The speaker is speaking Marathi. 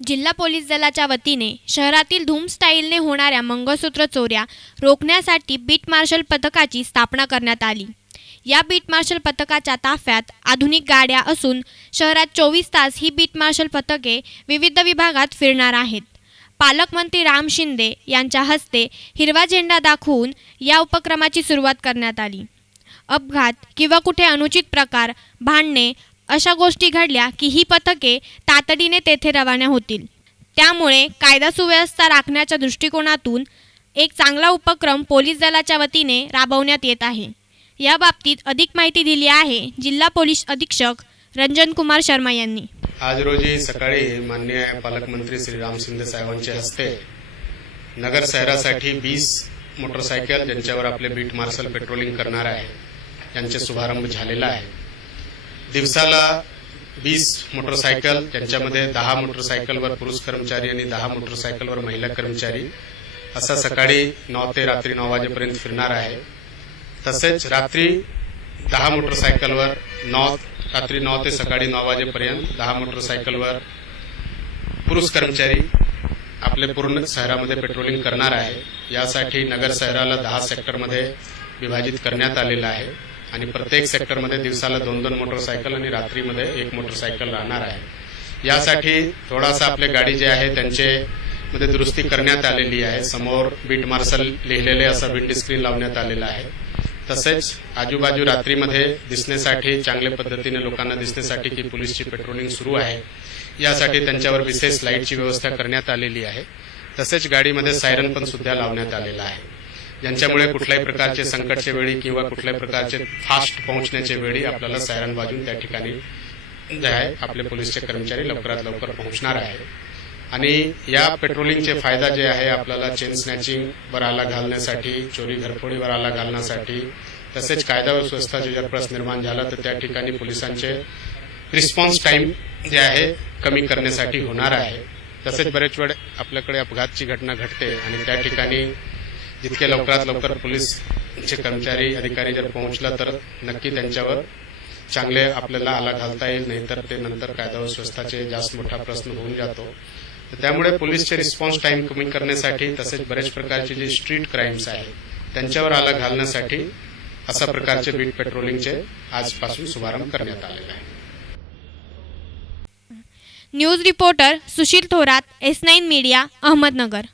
जिल्हा पोलीस दलाच्या वतीने शहरातील धूम स्टाईलने होणाऱ्या मंगळसूत्र चोऱ्या रोखण्यासाठी बीट मार्शल पथकाची स्थापना करण्यात आली। या बीट मार्शल पथकाच्या ताफ्यात आधुनिक गाड्या असून शहरात 24 तास ही बीट मार्शल पथके विविध विभागात फिरणार आहेत। पालकमंत्री राम शिंदे यांच्या हस्ते हिरवा झेंडा दाखवून या उपक्रमाची सुरुवात करण्यात आली। अपघात किंवा कुठे अनुचित प्रकार, भांडणे अशा गोष्टी घडल्या की ही पथके तातडीने तेथे रवाना होतील। त्यामुळे कायदा सुव्यवस्था राखण्याच्या दृष्टिकोनातून एक चांगला उपक्रम पोलीस दलाच्या वतीने राबवण्यात येत आहे। या बाबतीत अधिक माहिती दिली आहे जिल्हा पोलीस अधीक्षक रंजन कुमार शर्मा यांनी। आज रोजी सकाळी माननीय पालकमंत्री श्री राम शिंदे साहेबांच्या हस्ते नगर शहरासाठी 20 मोटरसायकल ज्यांच्यावर आपले बीट मार्शल पेट्रोलिंग करणार आहे यांचे शुभारंभ झालेला आहे। दिवसाला 20 मोटरसायकल ज्यांच्यामध्ये 10 मोटरसायकलवर पुरुष कर्मचारी आणि 10 मोटरसायकलवर महिला कर्मचारी असा सकाळी 9 ते रात्री 9 वाजेपर्यंत फिरणार आहे। तसेच रात्री 10 मोटरसायकलवर रात्री 9 ते सकाळी 9 वाजेपर्यंत 10 मोटरसायकलवर पुरुष कर्मचारी आपले पूर्ण शहरामध्ये पेट्रोलिंग करणार आहे। यासाठी नगर शहराला 10 सेक्टरमध्ये विभाजित करण्यात आलेला आहे आणि प्रत्येक सेक्टरमध्ये दिवसाला 2-2 मोटरसायकल आणि रात्रीमध्ये 1 मोटरसायकल राहणार आहे। यासाठी थोडासा आपले गाडी जे आहे त्यांचे मध्ये दुरुस्ती करण्यात आलेली आहे। समोर बीट मार्शल लिहिलेले असं विंड स्क्रीन लावण्यात आलेलं आहे। तसेच आजूबाजू रात्रीमध्ये दिसण्यासाठी चांगल्या पद्धतीने लोकांना दिसण्यासाठी की पोलीसची पेट्रोलिंग सुरू आहे यासाठी त्यांच्यावर विशेष लाईटची व्यवस्था करण्यात आलेली आहे। तसेच गाडीमध्ये सायरन पण सुद्धा लावण्यात आलेला आहे ज्यांच्यामुळे कुठल्याही प्रकारचे संकटच्या वेळी किंवा कुठल्याही प्रकारचे फास्ट पोहोचण्याच्या वेळी आपल्याला सायरन वाजून त्या ठिकाणी जे आहे आपले पोलीसचे कर्मचारी लवकरात लवकर पोहोचणार आहे। आणि या पेट्रोलिंगचे फायदा जे आहे आपल्याला चेन स्नॅचिंग वर आला घालण्यासाठी, चोरी घरफोडीवर आला घालण्यासाठी, तसेच कायदा व सुव्यवस्थेचा जर प्रश्न निर्माण झाला तर त्या ठिकाणी पोलिसांचे रिस्पॉन्स टाइम जे आहे कमी करण्यासाठी होणार आहे। तसेच बरेच वेळ आपल्याकडे अपघातची घटना घडते आणि त्या ठिकाणी जितके लवकरात लवकर पोलीसचे कर्मचारी अधिकारी जर पोहोचला तर नक्की त्यांच्यावर चांगले आपल्याला आला घालता येईल, नाहीतर ते नंतर कायदा व सुव्यवस्थेचे जास्त मोठा प्रश्न होऊन जातो। त्यामुळे पोलीसचे रिस्पॉन्स टाइम कमी करण्यासाठी तसेच बरेच प्रकारचे जे स्ट्रीट क्राईम्स आहेत त्यांच्यावर आला घालण्यासाठी अशा प्रकारचे बीट पेट्रोलिंगचे आजपासून शुभारंभ करण्यात आलेला आहे। News reporter Sushil Thorat, S9 media, Ahmednagar.